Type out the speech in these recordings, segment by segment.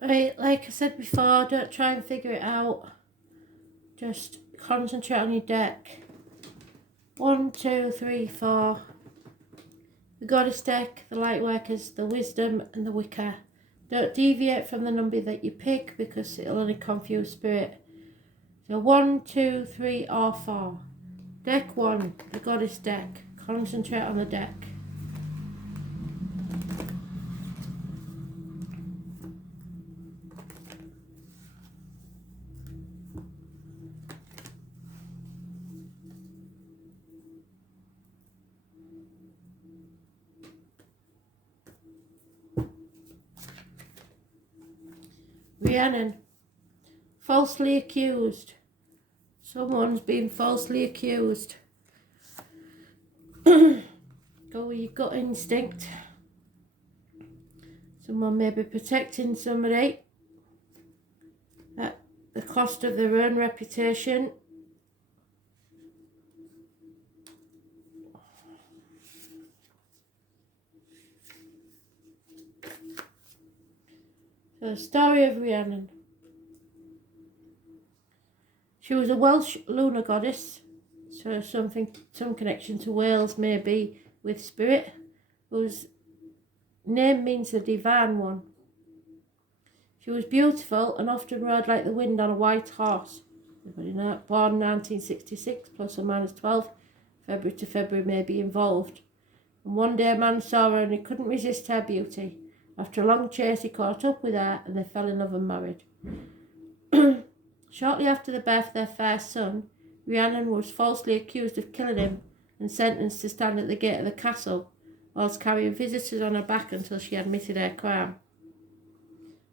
Right, like I said before, don't try and figure it out. Just concentrate on your deck. 1, 2, 3, 4. The Goddess deck, the Lightworkers, the Wisdom and the Wicca. Don't deviate from the number that you pick because it'll only confuse spirit. So 1, 2, 3 or 4. Deck 1, the Goddess deck. Concentrate on the deck. Rhiannon, falsely accused. Someone's been falsely accused. Go with your gut instinct. Someone may be protecting somebody at the cost of their own reputation. So the story of Rhiannon. She was a Welsh lunar goddess, so some connection to Wales maybe with spirit, whose name means the divine one. She was beautiful and often rode like the wind on a white horse. Everybody know, born 1966, plus or minus 12, February to February may be involved. And one day a man saw her and he couldn't resist her beauty. After a long chase he caught up with her and they fell in love and married. Shortly after the birth of their first son, Rhiannon was falsely accused of killing him and sentenced to stand at the gate of the castle whilst carrying visitors on her back until she admitted her crime.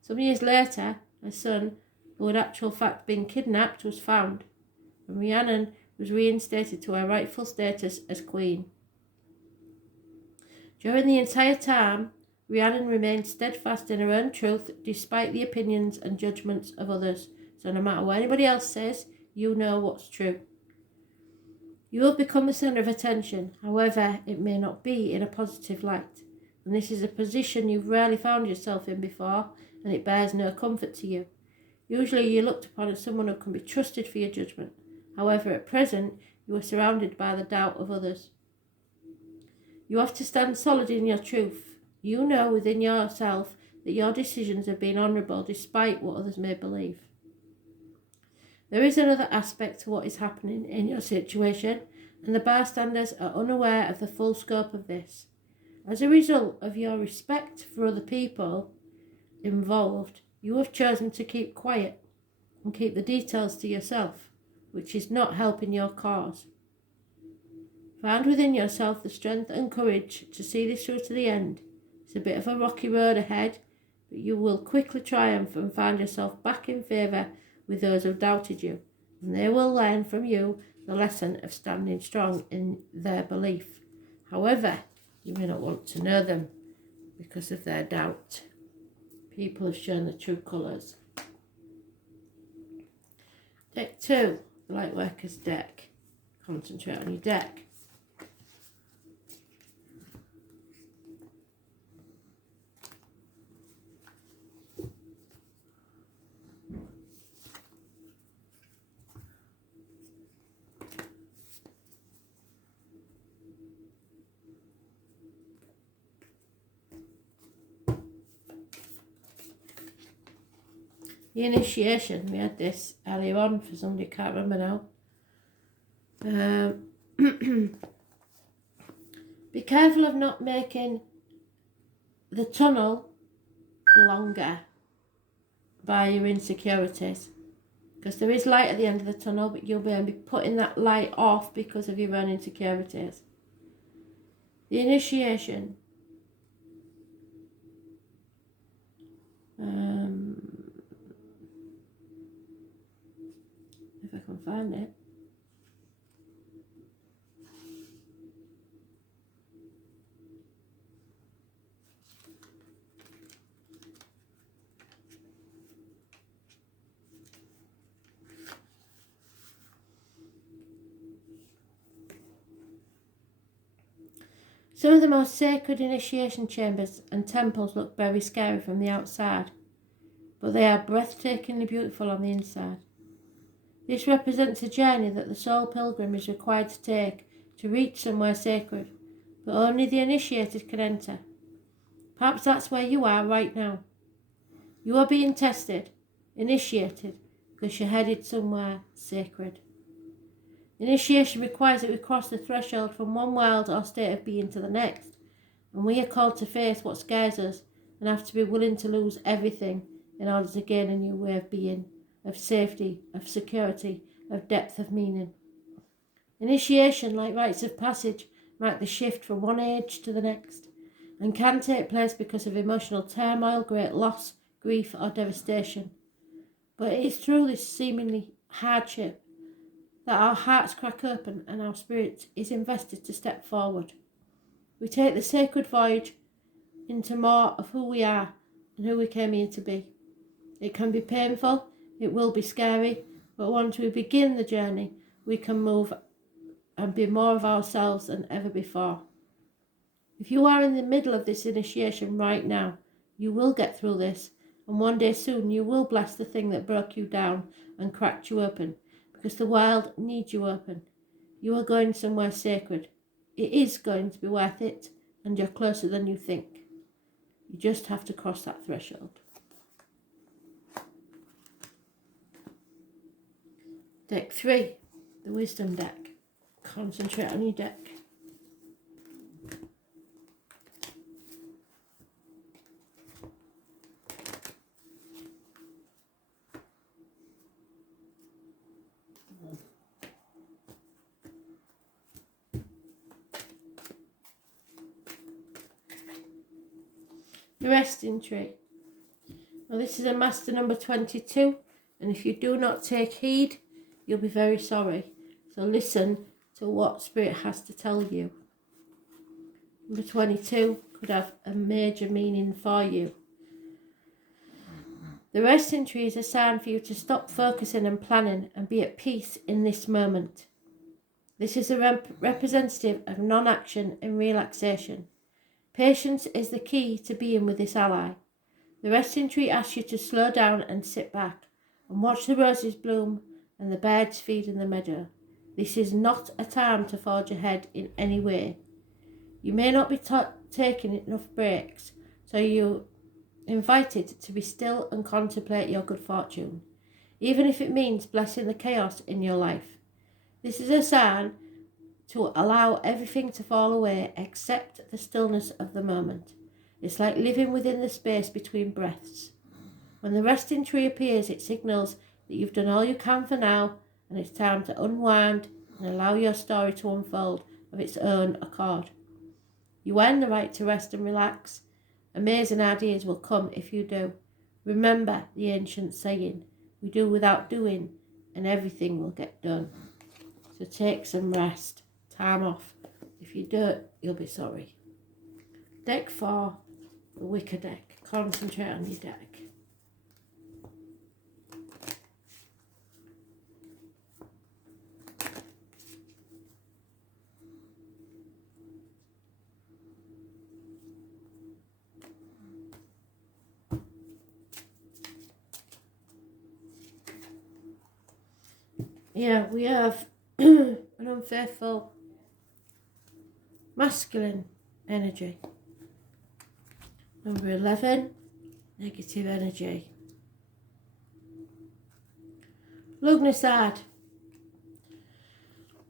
Some years later, her son, who had actual fact been kidnapped, was found, and Rhiannon was reinstated to her rightful status as queen. During the entire time, Rhiannon remained steadfast in her own truth despite the opinions and judgments of others. So no matter what anybody else says, you know what's true. You have become the centre of attention, however, it may not be in a positive light. And this is a position you've rarely found yourself in before, and it bears no comfort to you. Usually you're looked upon as someone who can be trusted for your judgment. However, at present, you are surrounded by the doubt of others. You have to stand solid in your truth. You know within yourself that your decisions have been honourable despite what others may believe. There is another aspect to what is happening in your situation, and the bystanders are unaware of the full scope of this. As a result of your respect for other people involved, you have chosen to keep quiet and keep the details to yourself, which is not helping your cause. Find within yourself the strength and courage to see this through to the end. It's a bit of a rocky road ahead, but you will quickly triumph and find yourself back in favour with those who doubted you, and they will learn from you the lesson of standing strong in their belief. However, you may not want to know them because of their doubt. People have shown the true colours. Deck 2, the Lightworkers deck. Concentrate on your deck. The initiation, we had this earlier on for somebody, can't remember now. Be careful of not making the tunnel longer by your insecurities, because there is light at the end of the tunnel, but you'll be putting that light off because of your own insecurities. The initiation. If I can find it. Some of the most sacred initiation chambers and temples look very scary from the outside, but they are breathtakingly beautiful on the inside. This represents a journey that the soul pilgrim is required to take to reach somewhere sacred, but only the initiated can enter. Perhaps that's where you are right now. You are being tested, initiated, because you're headed somewhere sacred. Initiation requires that we cross the threshold from one world or state of being to the next, and we are called to face what scares us and have to be willing to lose everything in order to gain a new way of being, of safety, of security, of depth of meaning. Initiation, like rites of passage, mark the shift from one age to the next, and can take place because of emotional turmoil, great loss, grief or devastation. But it is through this seemingly hardship that our hearts crack open and our spirit is invested to step forward. We take the sacred voyage into more of who we are and who we came here to be. It can be painful, it will be scary, but once we begin the journey, we can move and be more of ourselves than ever before. If you are in the middle of this initiation right now, you will get through this, and one day soon you will bless the thing that broke you down and cracked you open, because the world needs you open. You are going somewhere sacred. It is going to be worth it, and you're closer than you think. You just have to cross that threshold. Deck 3, the Wisdom deck. Concentrate on your deck. The Resting Tree. Now this is a master number 22, and if you do not take heed, you'll be very sorry. So listen to what Spirit has to tell you. Number 22 could have a major meaning for you. The Resting Tree is a sign for you to stop focusing and planning and be at peace in this moment. This is a representative of non-action and relaxation. Patience is the key to being with this ally. The Resting Tree asks you to slow down and sit back and watch the roses bloom and the birds feed in the meadow. This is not a time to forge ahead in any way. You may not be taking enough breaks, so you're invited to be still and contemplate your good fortune, even if it means blessing the chaos in your life. This is a sign to allow everything to fall away except the stillness of the moment. It's like living within the space between breaths. When the Resting Tree appears, it signals that you've done all you can for now, and it's time to unwind and allow your story to unfold of its own accord. You earn the right to rest and relax. Amazing ideas will come if you do. Remember the ancient saying, we do without doing, and everything will get done. So take some rest, time off. If you don't, you'll be sorry. Deck 4, the Wicker deck. Concentrate on your deck. Yeah, we have an unfaithful masculine energy. Number 11, negative energy. Lughnasadh.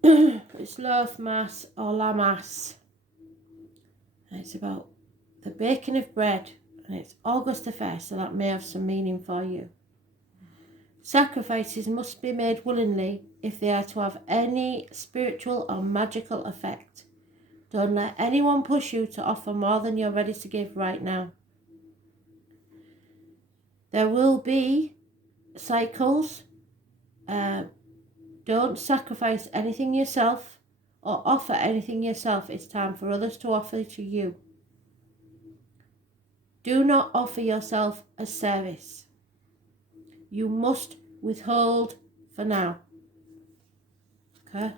It's Lothmas or Lammas. And it's about the baking of bread, and it's August the 1st, so that may have some meaning for you. Sacrifices must be made willingly if they are to have any spiritual or magical effect. Don't let anyone push you to offer more than you're ready to give right now. There will be cycles. Don't sacrifice anything yourself or offer anything yourself. It's time for others to offer to you. Do not offer yourself as service. You must withhold for now. Okay?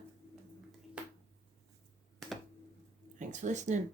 Thanks for listening.